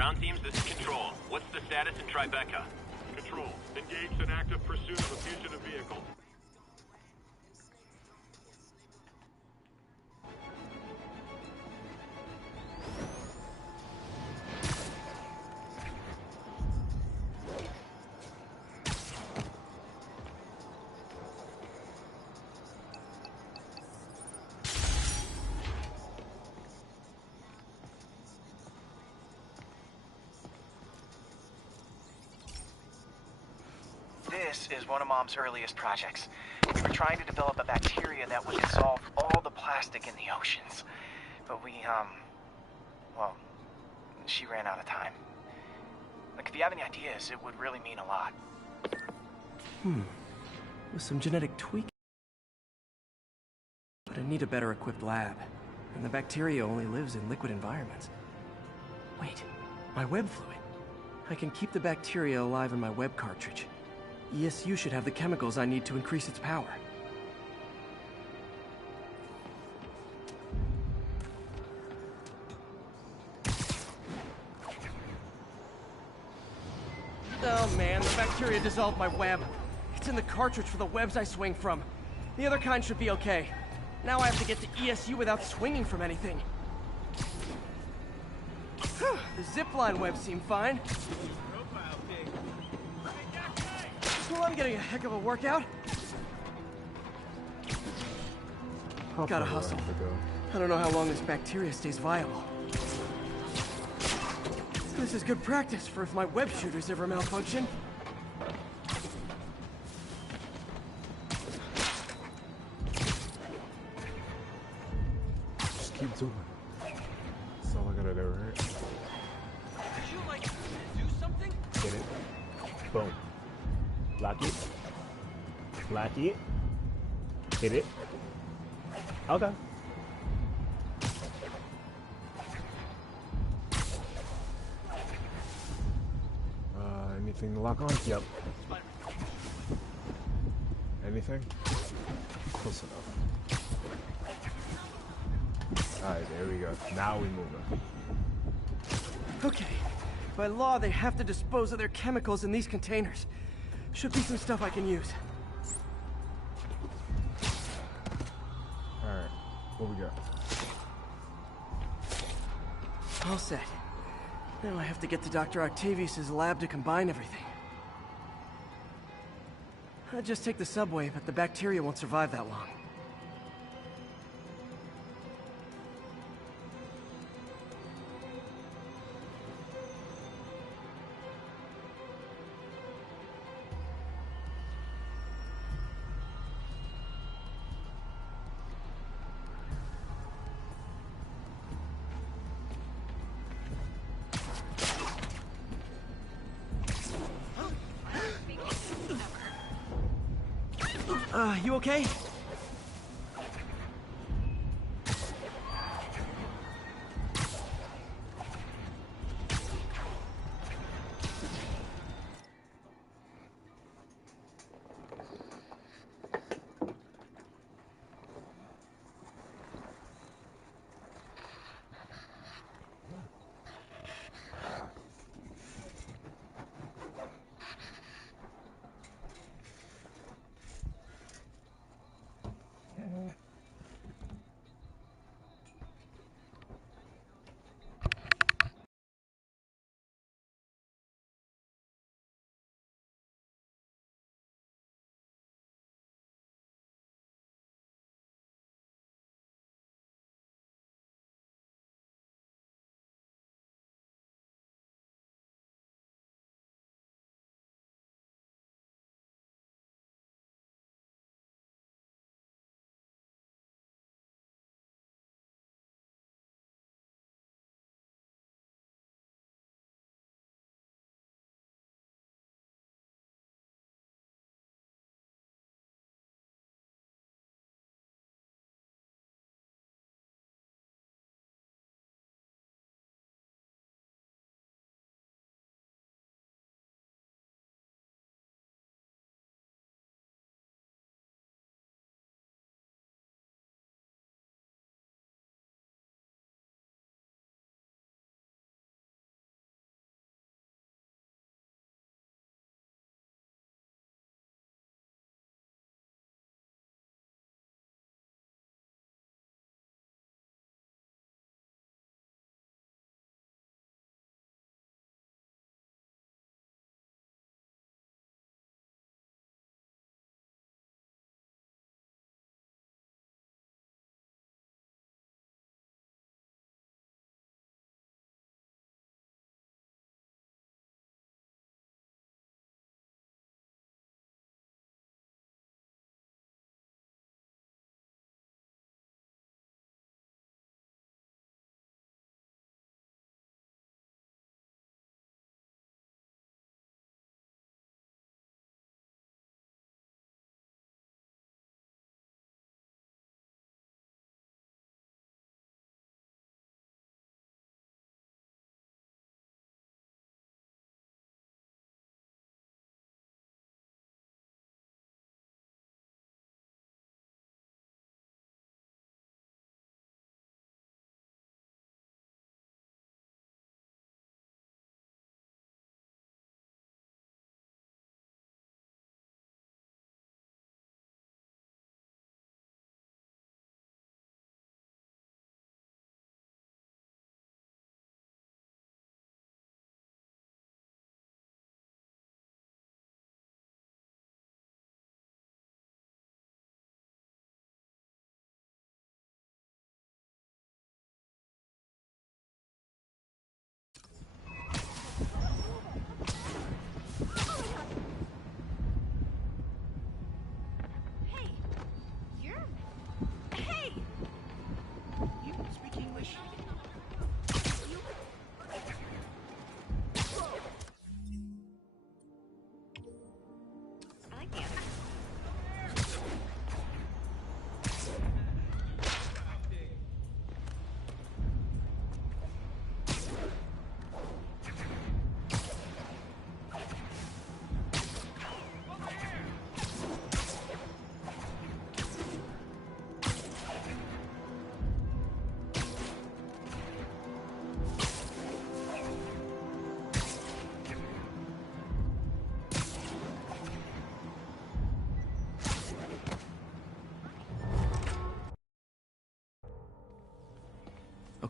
Ground teams, this is Control. What's the status in Tribeca? Control, engaged in active pursuit of a fugitive vehicle. This is one of Mom's earliest projects. We were trying to develop a bacteria that would dissolve all the plastic in the oceans. But well, she ran out of time. Like, if you have any ideas, it would really mean a lot. With some genetic tweak. But I need a better equipped lab. And the bacteria only lives in liquid environments. Wait, my web fluid. I can keep the bacteria alive in my web cartridge. ESU should have the chemicals I need to increase its power. Oh man, the bacteria dissolved my web. It's in the cartridge for the webs I swing from. The other kind should be okay. Now I have to get to ESU without swinging from anything. The zipline webs seem fine. Well, I'm getting a heck of a workout. Gotta hustle. I don't know how long this bacteria stays viable. This is good practice for if my web shooters ever malfunction. Just keep doing it. That's all I gotta do, right? Would you like to do something? Get it. Boom. Lock it. Lock it. Hit it. Okay. Anything to lock on? Yep. Anything? Close enough. Alright, there we go. Now we move it. Okay. By law, they have to dispose of their chemicals in these containers. Should be some stuff I can use. Alright, what we got? All set. Now I have to get to Dr. Octavius's lab to combine everything. I'd just take the subway, but the bacteria won't survive that long. You okay?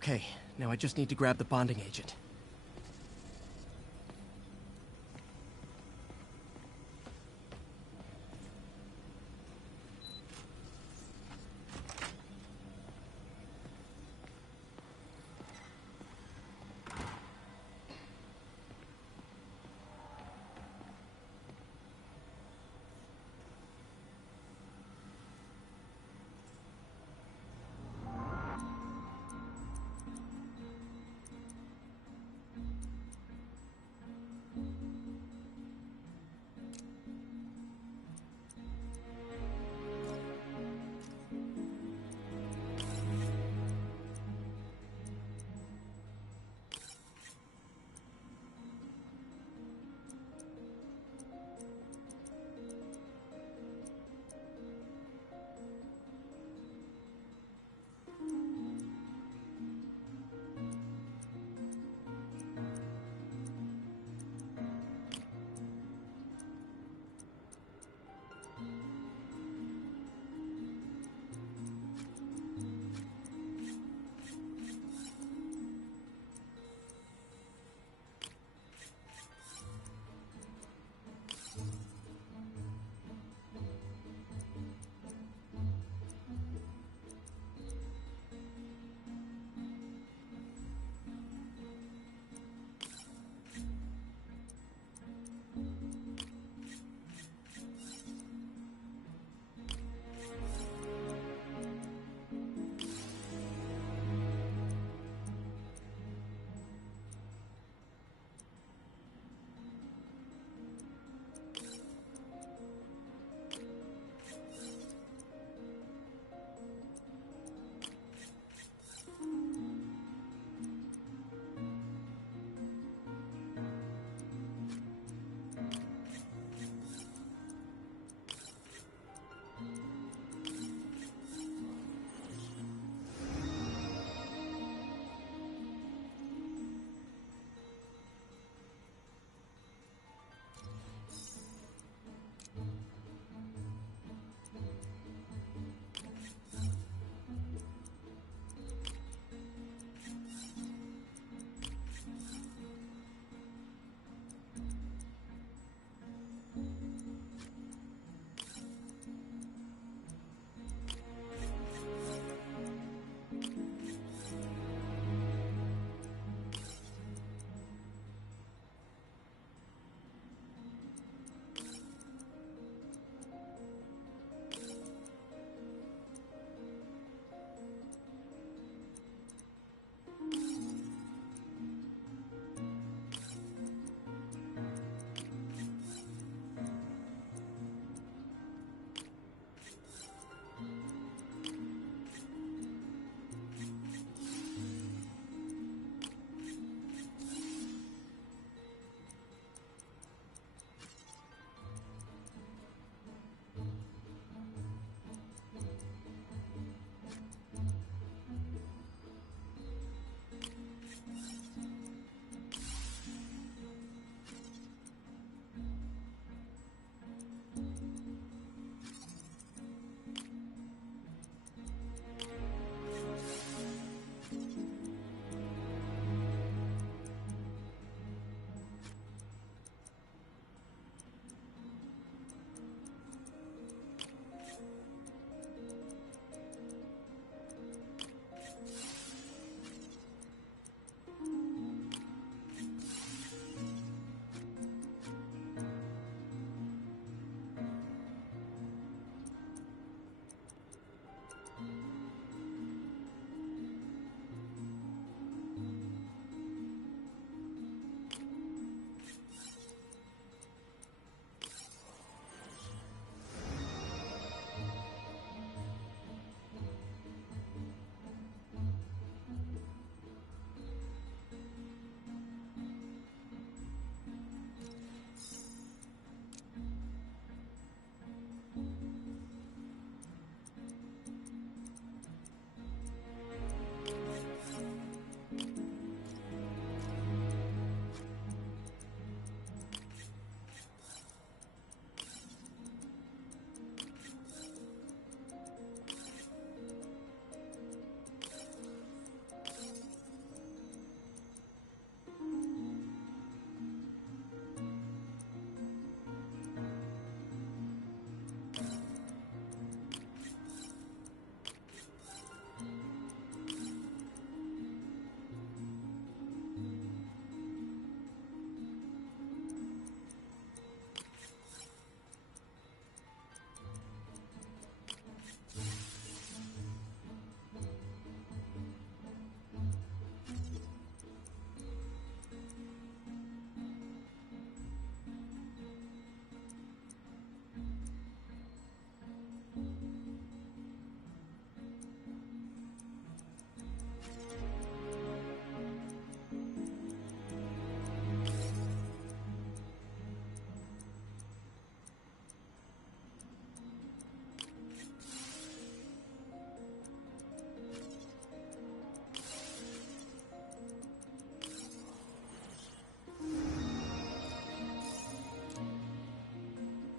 Okay, now I just need to grab the bonding agent.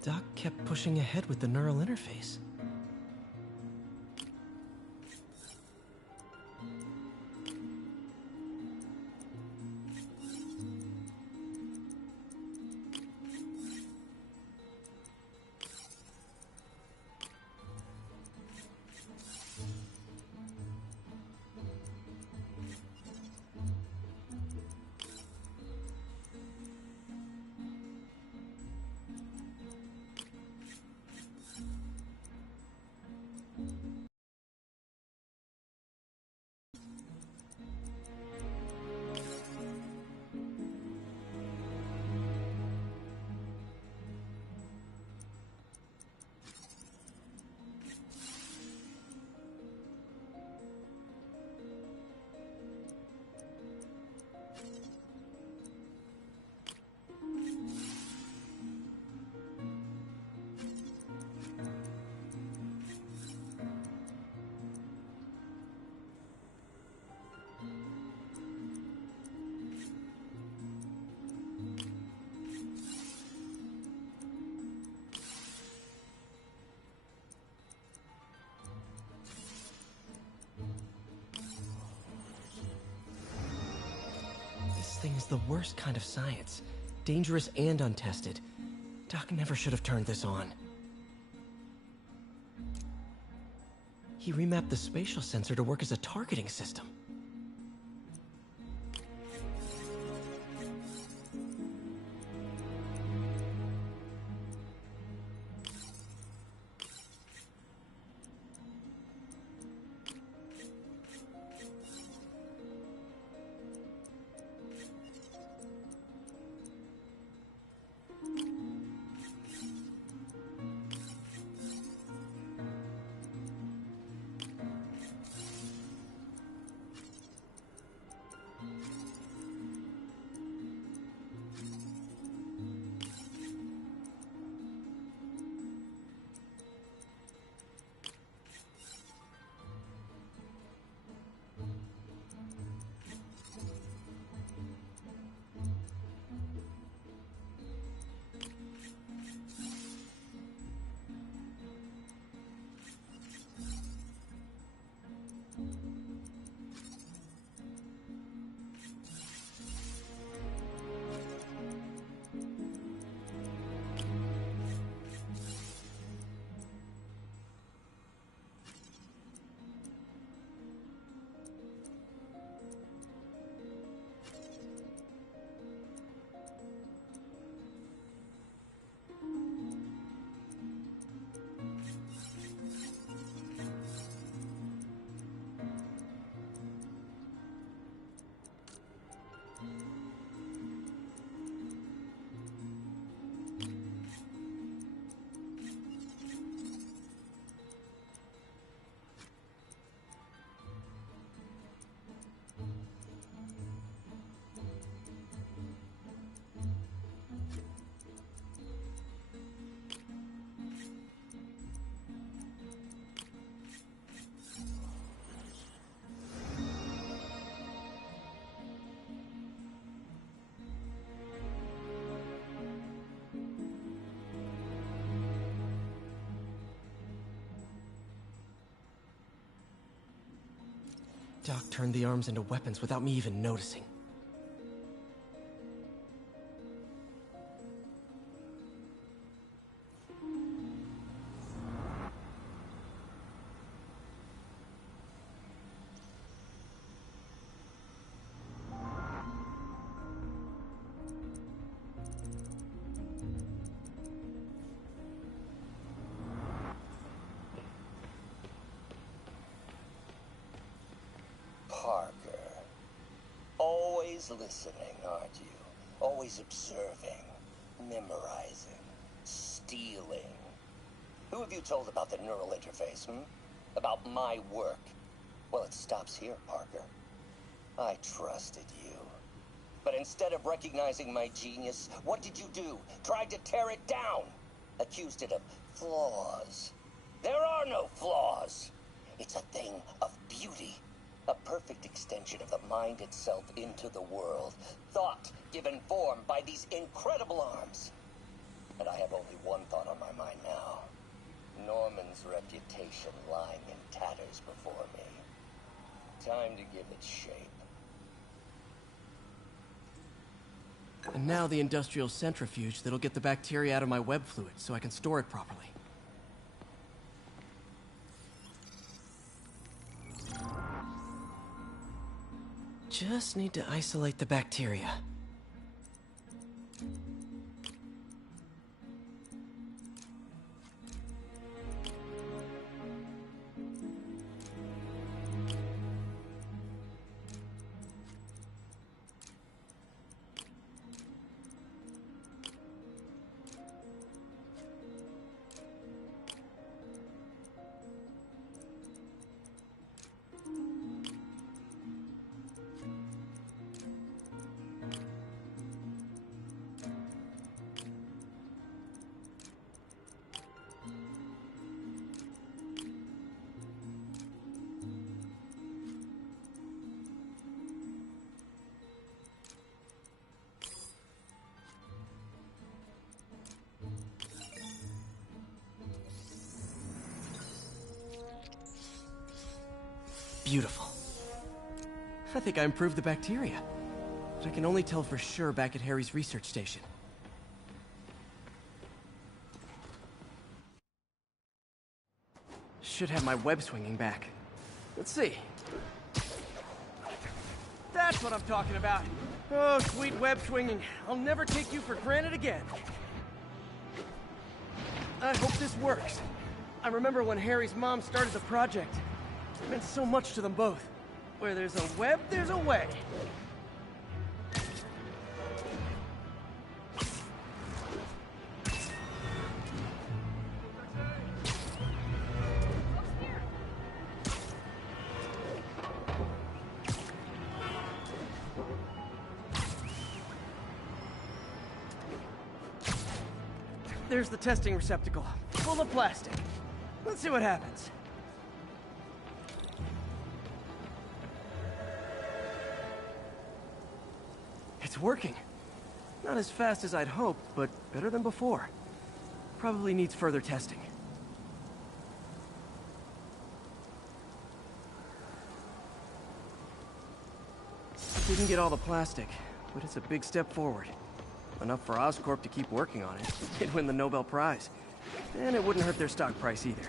Doc kept pushing ahead with the neural interface. This thing is the worst kind of science. Dangerous and untested. Doc never should have turned this on. He remapped the spatial sensor to work as a targeting system. Doc turned the arms into weapons without me even noticing. Parker. Always listening, aren't you? Always observing, memorizing, stealing. Who have you told about the neural interface, About my work? Well, it stops here, Parker. I trusted you. But instead of recognizing my genius, what did you do? Tried to tear it down. Accused it of flaws. There are no flaws. It's a thing of beauty. A perfect extension of the mind itself into the world. Thought given form by these incredible arms. And I have only one thought on my mind now. Norman's reputation lying in tatters before me. Time to give it shape. And now the industrial centrifuge that'll get the bacteria out of my web fluid so I can store it properly. Just need to isolate the bacteria. Beautiful. I think I improved the bacteria. But I can only tell for sure back at Harry's research station. Should have my web swinging back. Let's see. That's what I'm talking about. Oh, sweet web swinging. I'll never take you for granted again. I hope this works. I remember when Harry's mom started the project. It meant so much to them both. Where there's a web, there's a way. There's the testing receptacle, full of plastic. Let's see what happens. It's working. Not as fast as I'd hoped, but better than before. Probably needs further testing. Didn't get all the plastic, but it's a big step forward. Enough for Oscorp to keep working on it. They'd win the Nobel Prize. And it wouldn't hurt their stock price either.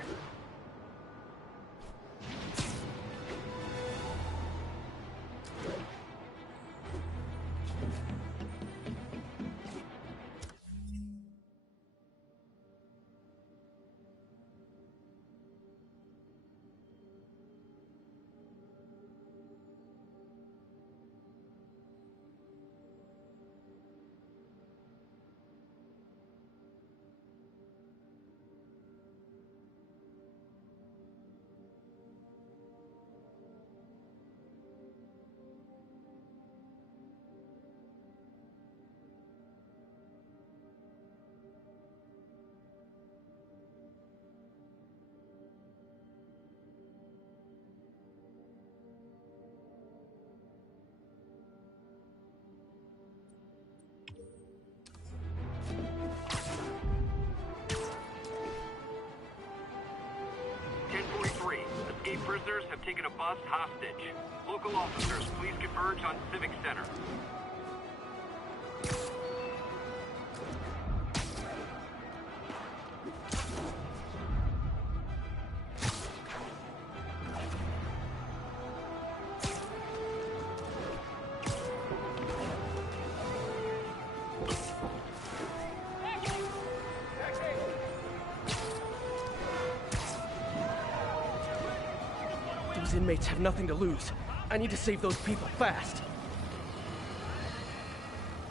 Escaped prisoners have taken a bus hostage. Local officers, please converge on Civic Center. Those inmates have nothing to lose. I need to save those people fast.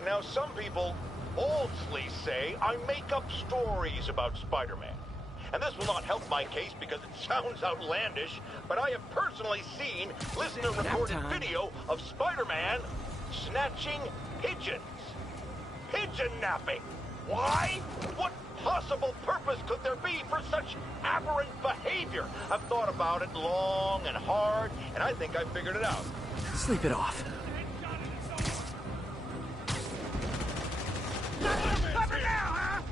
Now, some people falsely say I make up stories about Spider-Man. And this will not help my case because it sounds outlandish, but I have personally seen listener-recorded video of Spider-Man snatching pigeons. Pigeon napping. Why? What possible purpose could there be for such aberrant behavior? I've thought about it long and hard, and I think I figured it out. Sleep it off. Cover now, huh?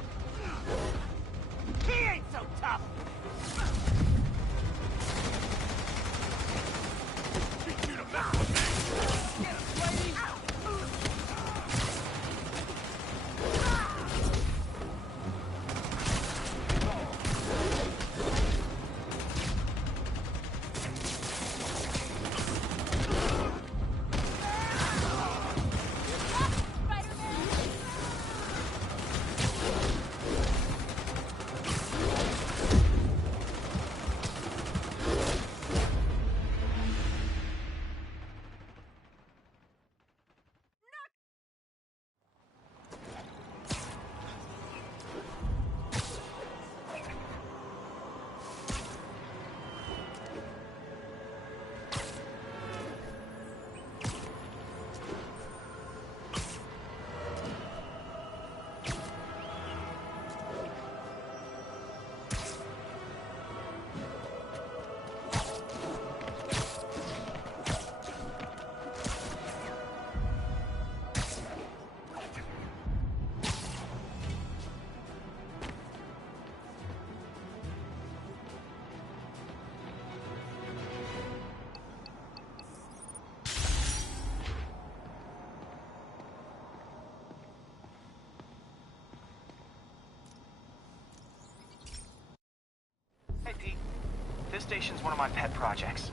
station's one of my pet projects.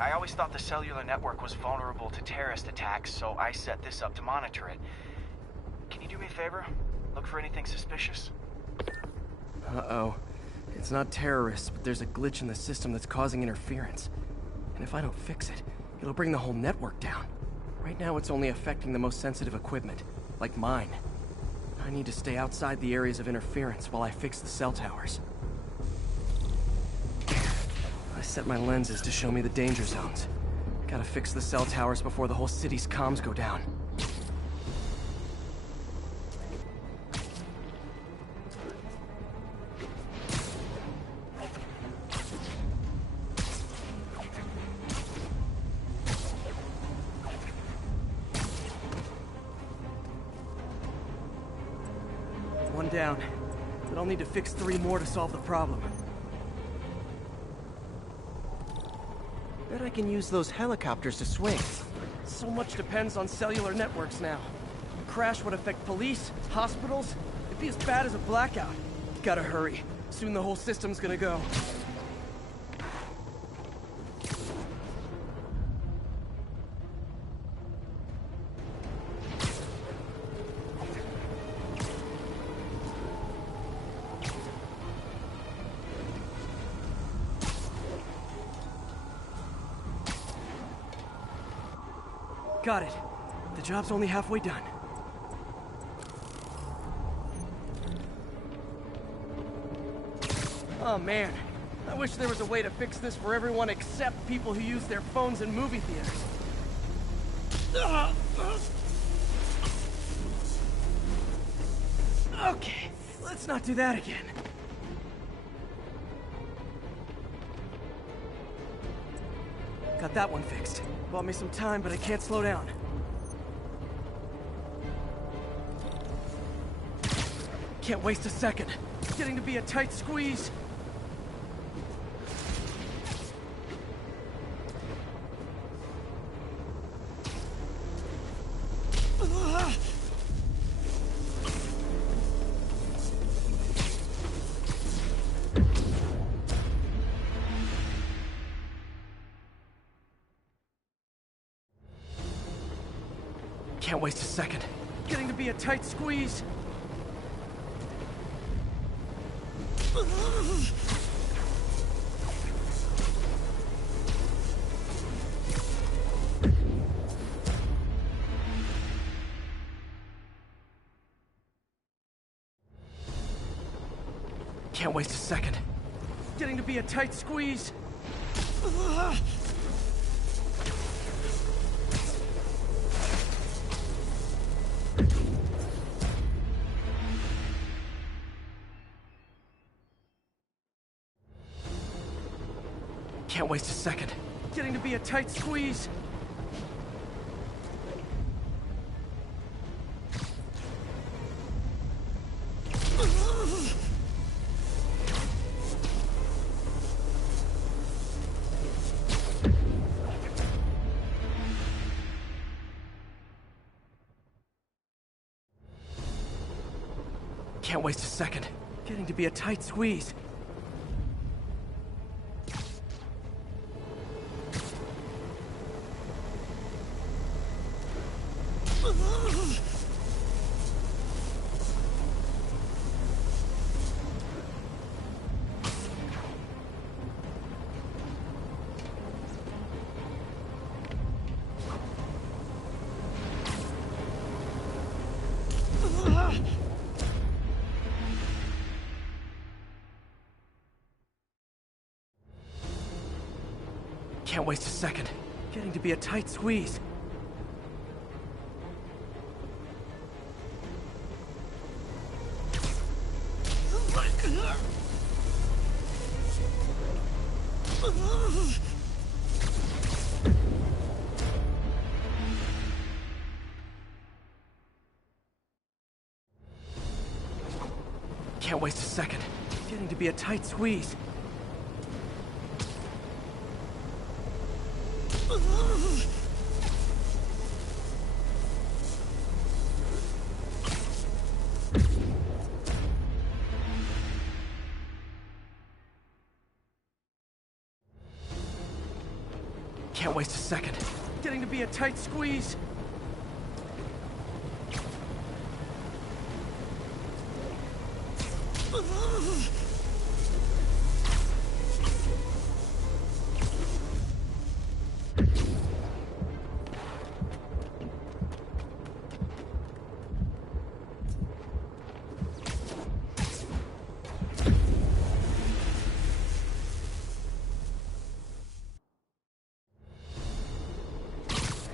I always thought the cellular network was vulnerable to terrorist attacks, so I set this up to monitor it. Can you do me a favor? Look for anything suspicious? Uh-oh. It's not terrorists, but there's a glitch in the system that's causing interference. And if I don't fix it, it'll bring the whole network down. Right now it's only affecting the most sensitive equipment, like mine. I need to stay outside the areas of interference while I fix the cell towers. I set my lenses to show me the danger zones. Gotta fix the cell towers before the whole city's comms go down. One down, but I'll need to fix 3 more to solve the problem. Bet I can use those helicopters to swing. So much depends on cellular networks now. A crash would affect police, hospitals. It'd be as bad as a blackout. Gotta hurry. Soon the whole system's gonna go. Got it. The job's only halfway done. Oh man, I wish there was a way to fix this for everyone except people who use their phones in movie theaters. Okay, let's not do that again. Got that one fixed. Bought me some time, but I can't slow down. Can't waste a second. It's getting to be a tight squeeze. Can't waste a second. Getting to be a tight squeeze. Can't waste a second. Getting to be a tight squeeze. Can't waste a second. Getting to be a tight squeeze. Can't waste a second. Getting to be a tight squeeze. Can't waste a second. Getting to be a tight squeeze. Can't waste a second. Getting to be a tight squeeze. waste a second. Getting to be a tight squeeze.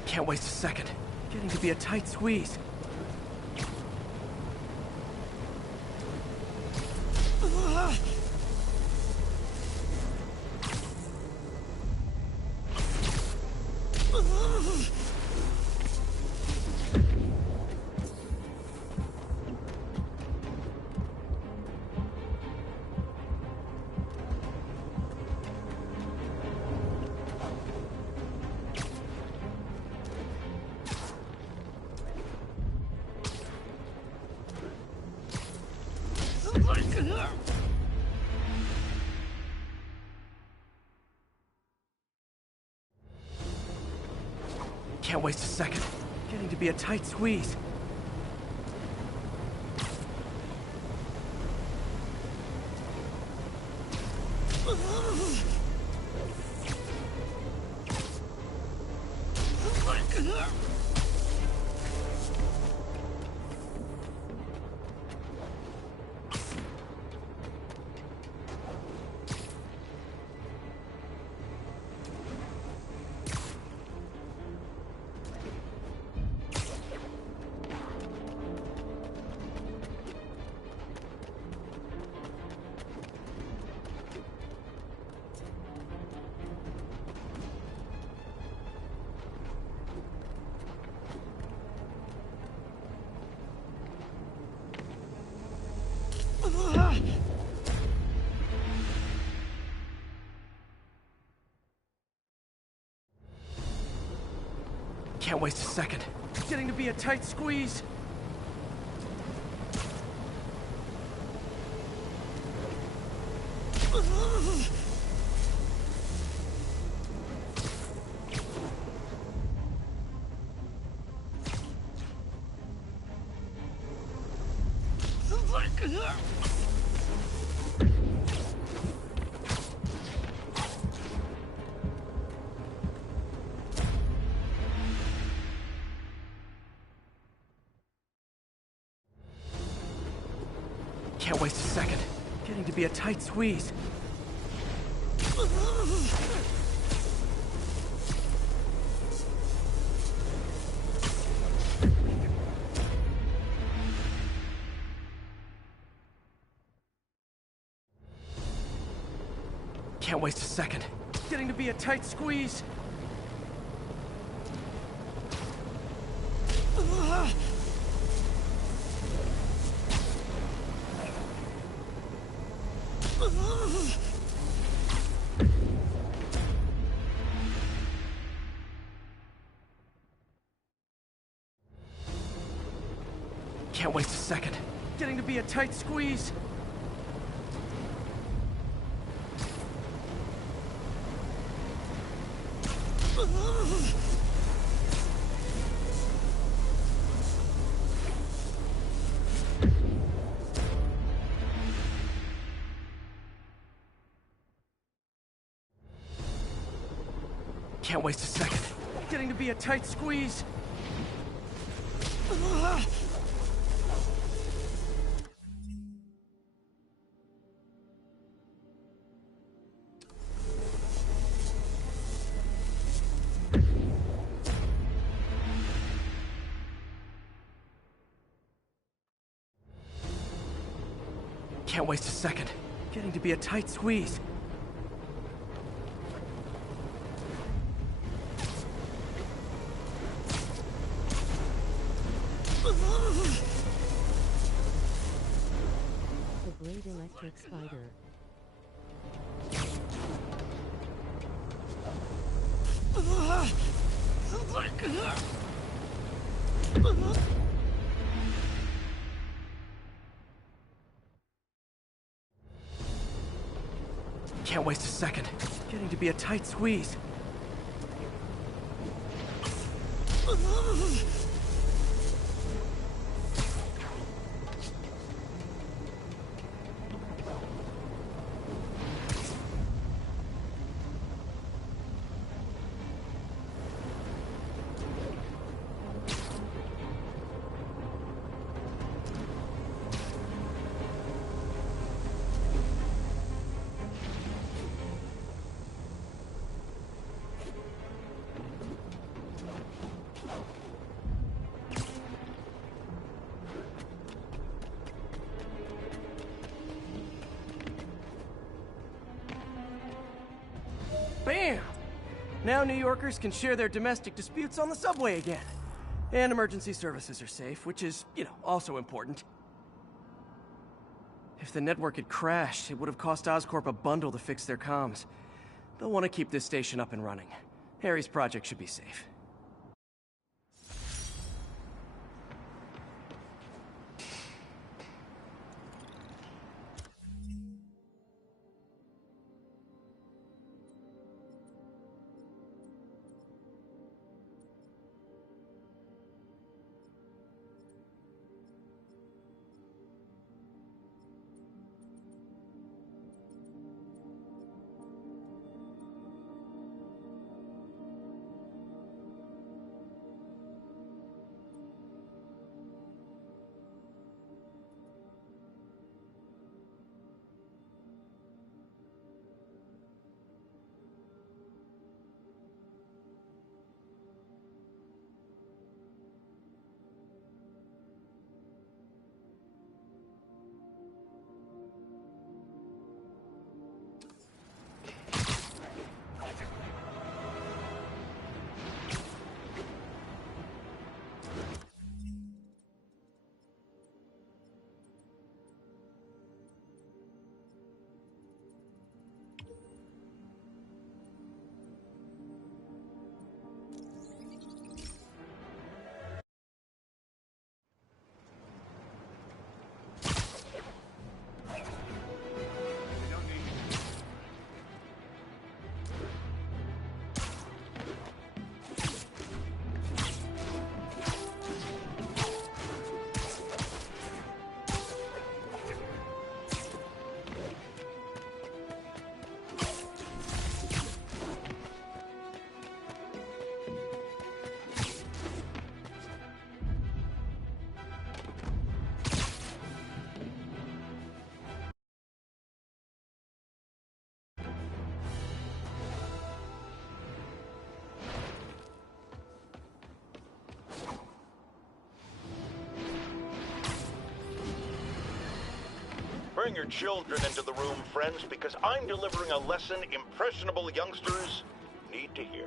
Can't waste a second. Getting to be a tight squeeze. Can't waste a second. Getting to be a tight squeeze. Can't waste a second. Getting to be a tight squeeze. Can't waste a second. Getting to be a tight squeeze. Can't waste a second. Getting to be a tight squeeze. Can't waste a second. Getting to be a tight squeeze. Can't waste a second. Getting to be a tight squeeze. Can't waste a second. Getting to be a tight squeeze. The great electric spider. Can't waste a second. Getting to be a tight squeeze. Bam! Now New Yorkers can share their domestic disputes on the subway again. And emergency services are safe, which is, also important. If the network had crashed, it would have cost Oscorp a bundle to fix their comms. They'll want to keep this station up and running. Harry's project should be safe. Bring your children into the room, friends, because I'm delivering a lesson impressionable youngsters need to hear.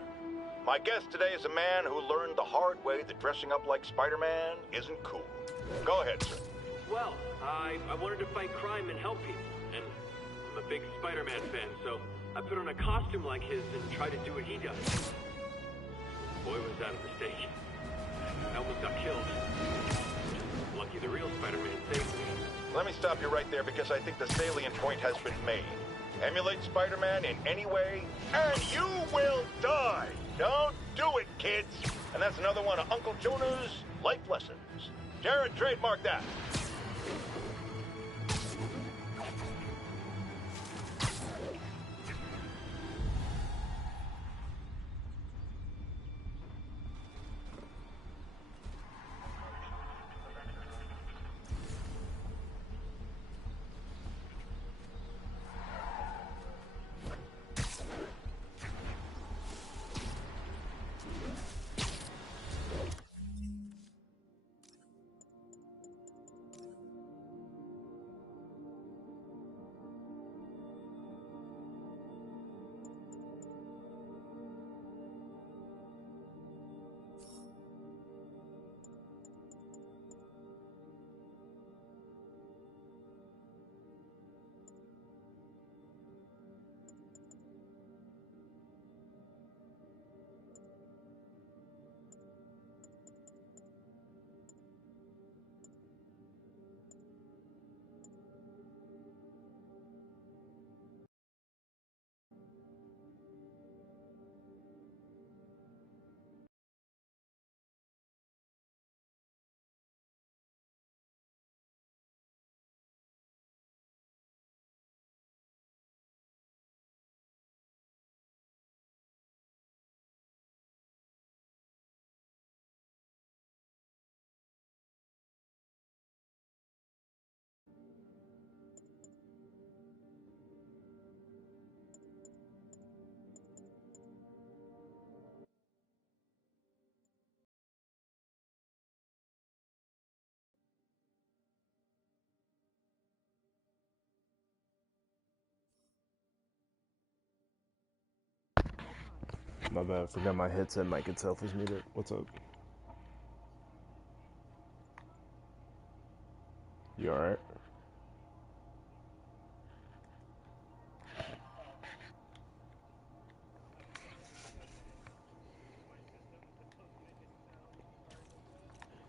My guest today is a man who learned the hard way that dressing up like Spider-Man isn't cool. Go ahead, sir. Well, I wanted to fight crime and help people, and I'm a big Spider-Man fan, so I put on a costume like his and tried to do what he does. Boy, was that a mistake. I almost got killed. Lucky the real Spider-Man saved me. Let me stop you right there because I think the salient point has been made. Emulate Spider-Man in any way, and you will die! Don't do it, kids! And that's another one of Uncle Jonah's life lessons. Jared, trademark that. My bad. Forgot my headset mic itself is muted. What's up? You alright?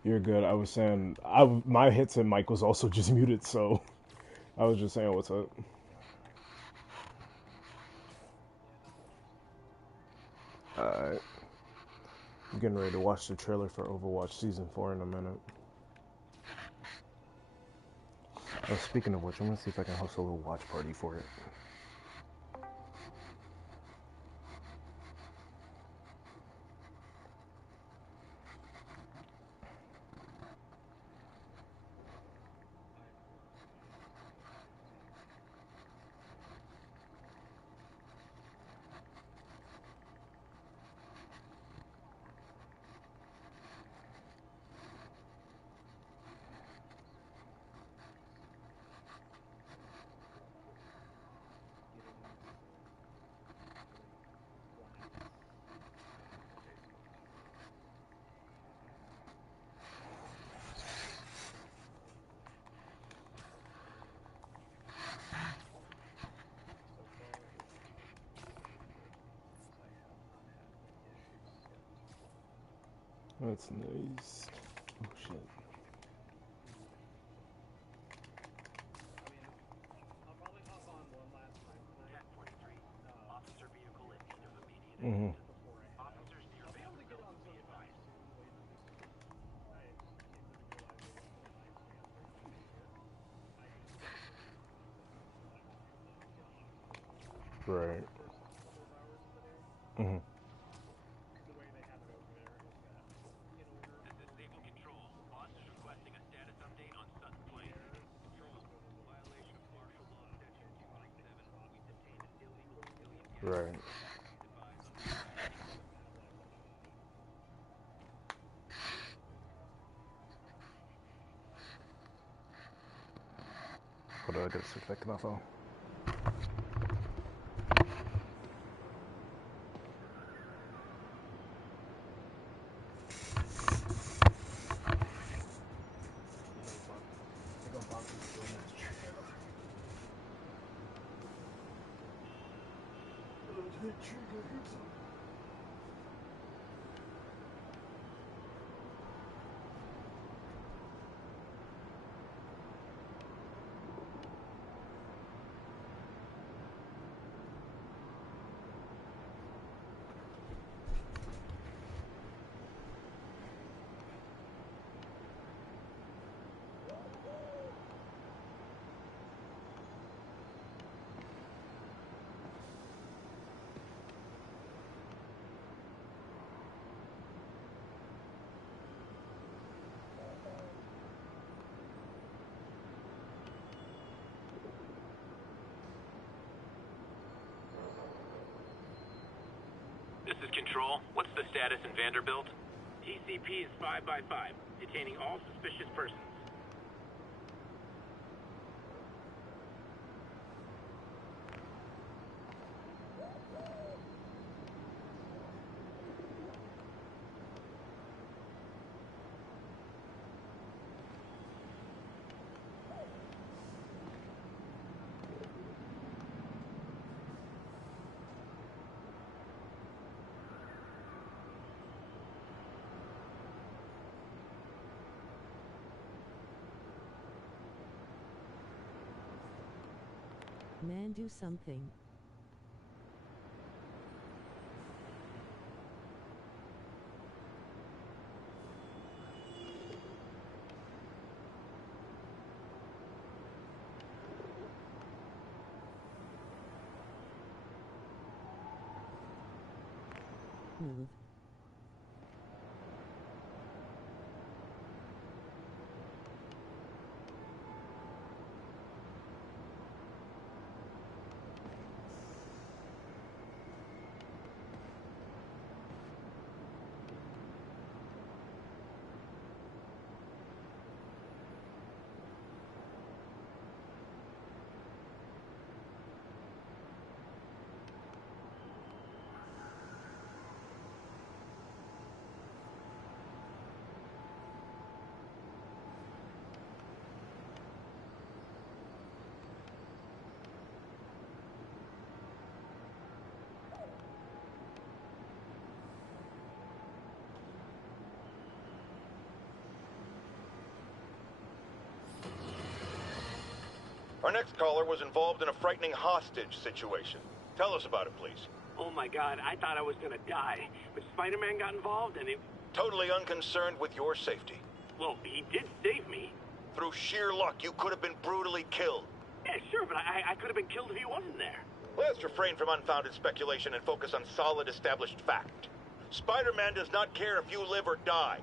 You're good. I was saying, my headset mic was also just muted, so I was just saying what's up. Alright. I'm getting ready to watch the trailer for Overwatch Season 4 in a minute. Oh, speaking of which, I'm gonna see if I can host a little watch party for it. That's nice. Oh shit. Mm-hmm. Right. Mm-hmm. Right. Hold on, I gotta switch back to my phone. This is Control. What's the status in Vanderbilt? TCP is 5 by 5, detaining all suspicious persons. Man, do something. Move. Our next caller was involved in a frightening hostage situation. Tell us about it, please. Oh my god, I thought I was gonna die. But Spider-Man got involved and it... Totally unconcerned with your safety. Well, he did save me. Through sheer luck, you could have been brutally killed. Yeah, sure, but I could have been killed if he wasn't there. Let's refrain from unfounded speculation and focus on solid established fact. Spider-Man does not care if you live or die.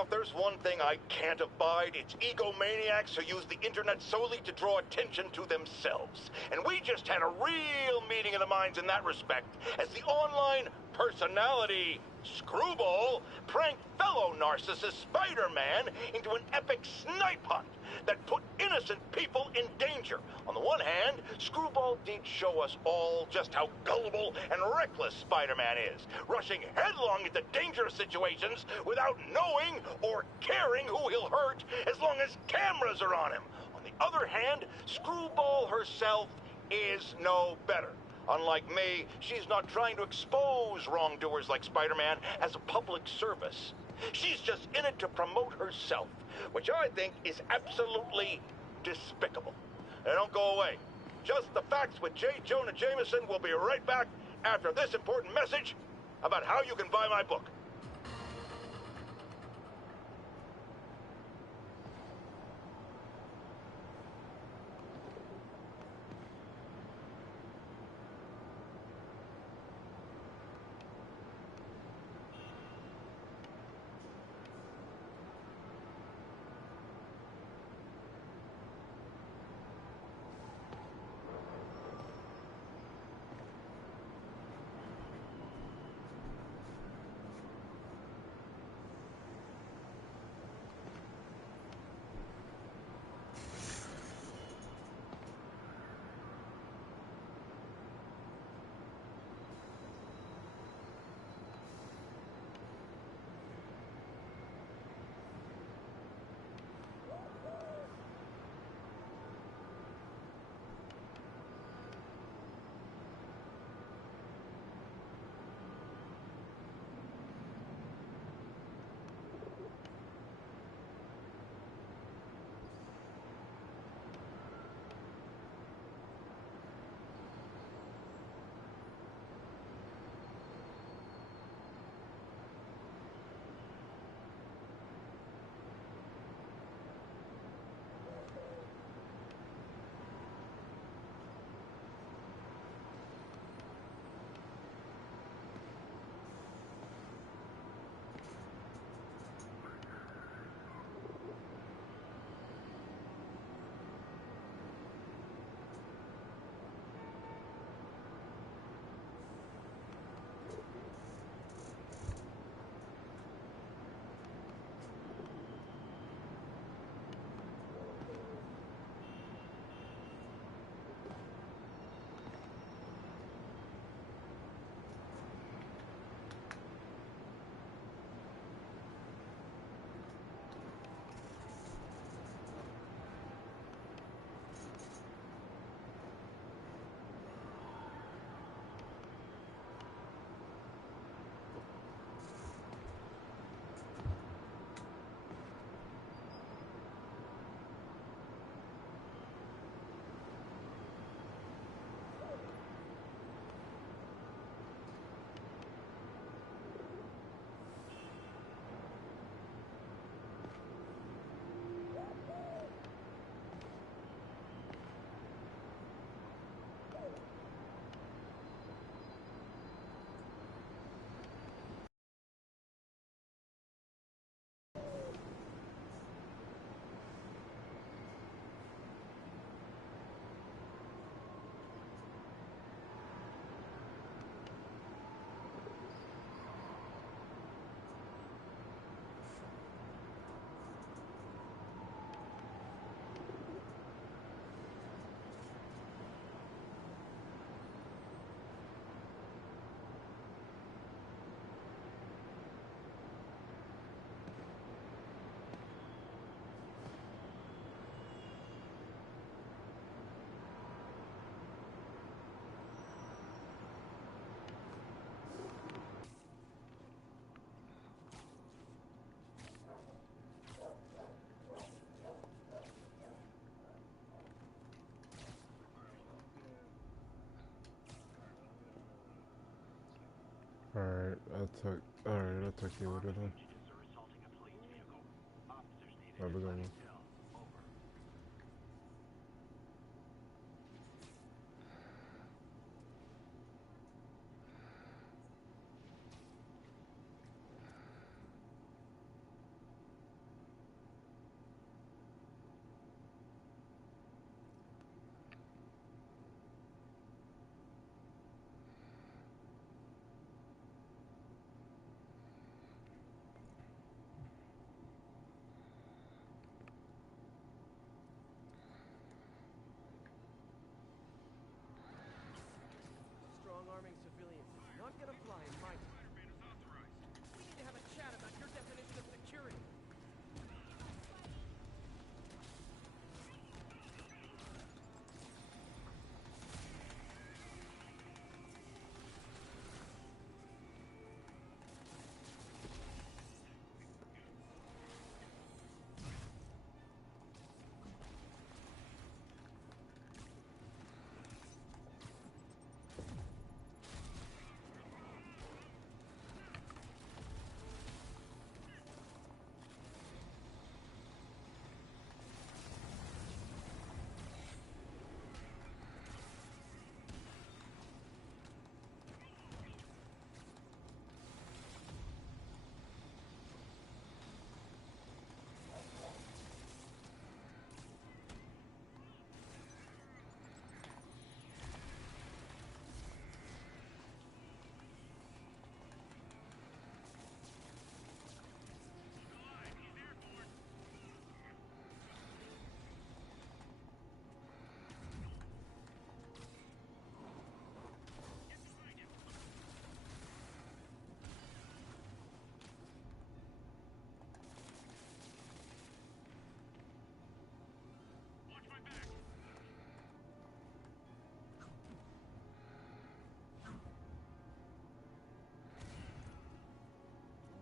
Now, if there's one thing I can't abide, it's egomaniacs who use the internet solely to draw attention to themselves. And we just had a real meeting of the minds in that respect, as the online personality Screwball pranked fellow narcissist Spider-Man into an epic snipe hunt that put innocent people in danger. On the one hand, Screwball did show us all just how gullible and reckless Spider-Man is, rushing headlong into dangerous situations without knowing or caring who he'll hurt as long as cameras are on him. On the other hand, Screwball herself is no better. Unlike me, she's not trying to expose wrongdoers like Spider-Man as a public service. She's just in it to promote herself, which I think is absolutely despicable. Now, don't go away. Just the Facts with J. Jonah Jameson will be right back after this important message about how you can buy my book. Alright, I'll take the order then. Have a good one. I'm gonna fly in my time. We need to have a chat about your definition of security.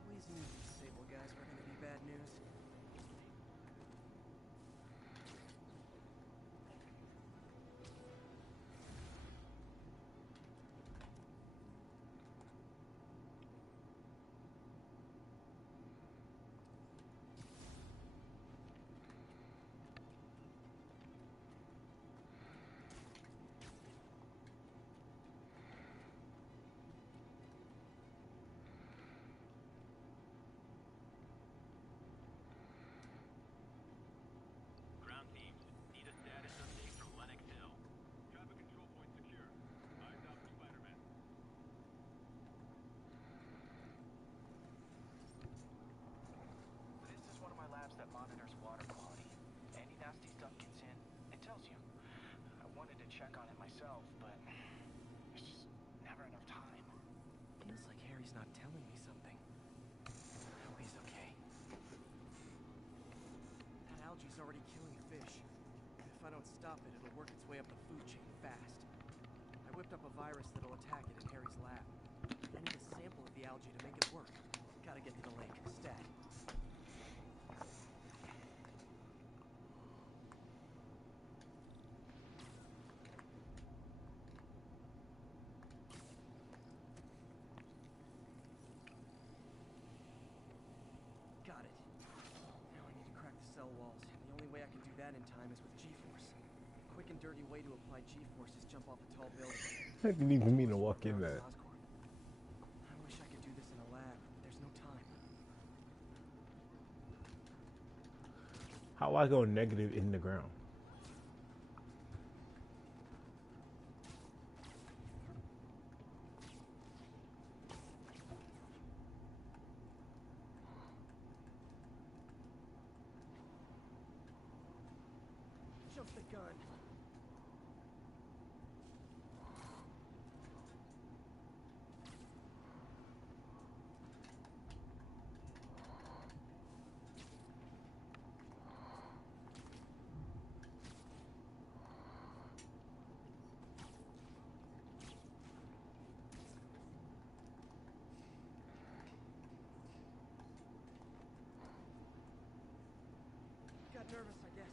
Always knew these Sable guys were gonna be bad news. Ground teams, need a status update from Lennox Hill. Traffic control point secure. Eyes out for Spider-Man. This is one of my labs that monitors water quality. Any nasty stuff gets in, it tells you. I wanted to check on it myself, but there's just never enough time. Feels like Harry's not telling me something. I hope he's okay. That algae's already killing fish. If I don't stop it, it'll work its way up the food chain fast. I whipped up a virus that'll attack it in Harry's lab. I need a sample of the algae to make it work. Gotta get to the lake, stat. Got it. Now I need to crack the cell walls. The only way I can do that in time is with G-force. A quick and dirty way to apply G-force is jump off a tall building. I didn't even mean to walk in that. I wish I could do this in a lab, but there's no time. How I go negative in the ground? Jump the gun. Got nervous, I guess.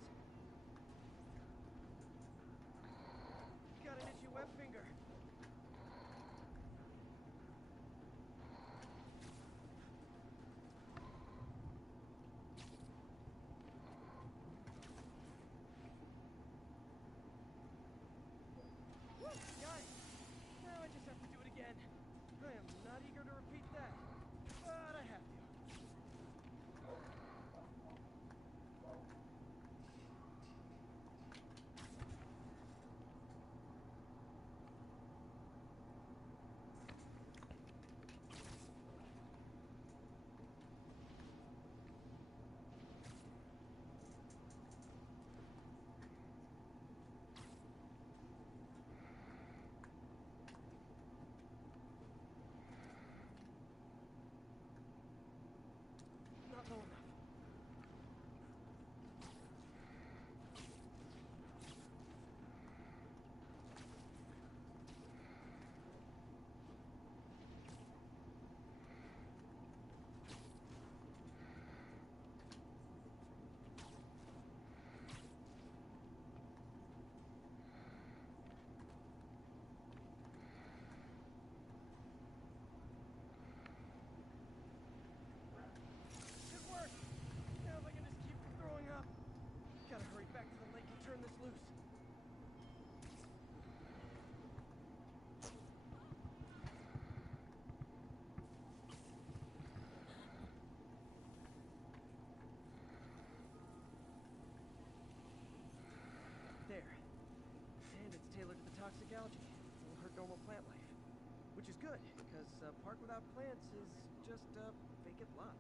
algae. It will hurt normal plant life. Which is good, because a park without plants is just a vacant lot.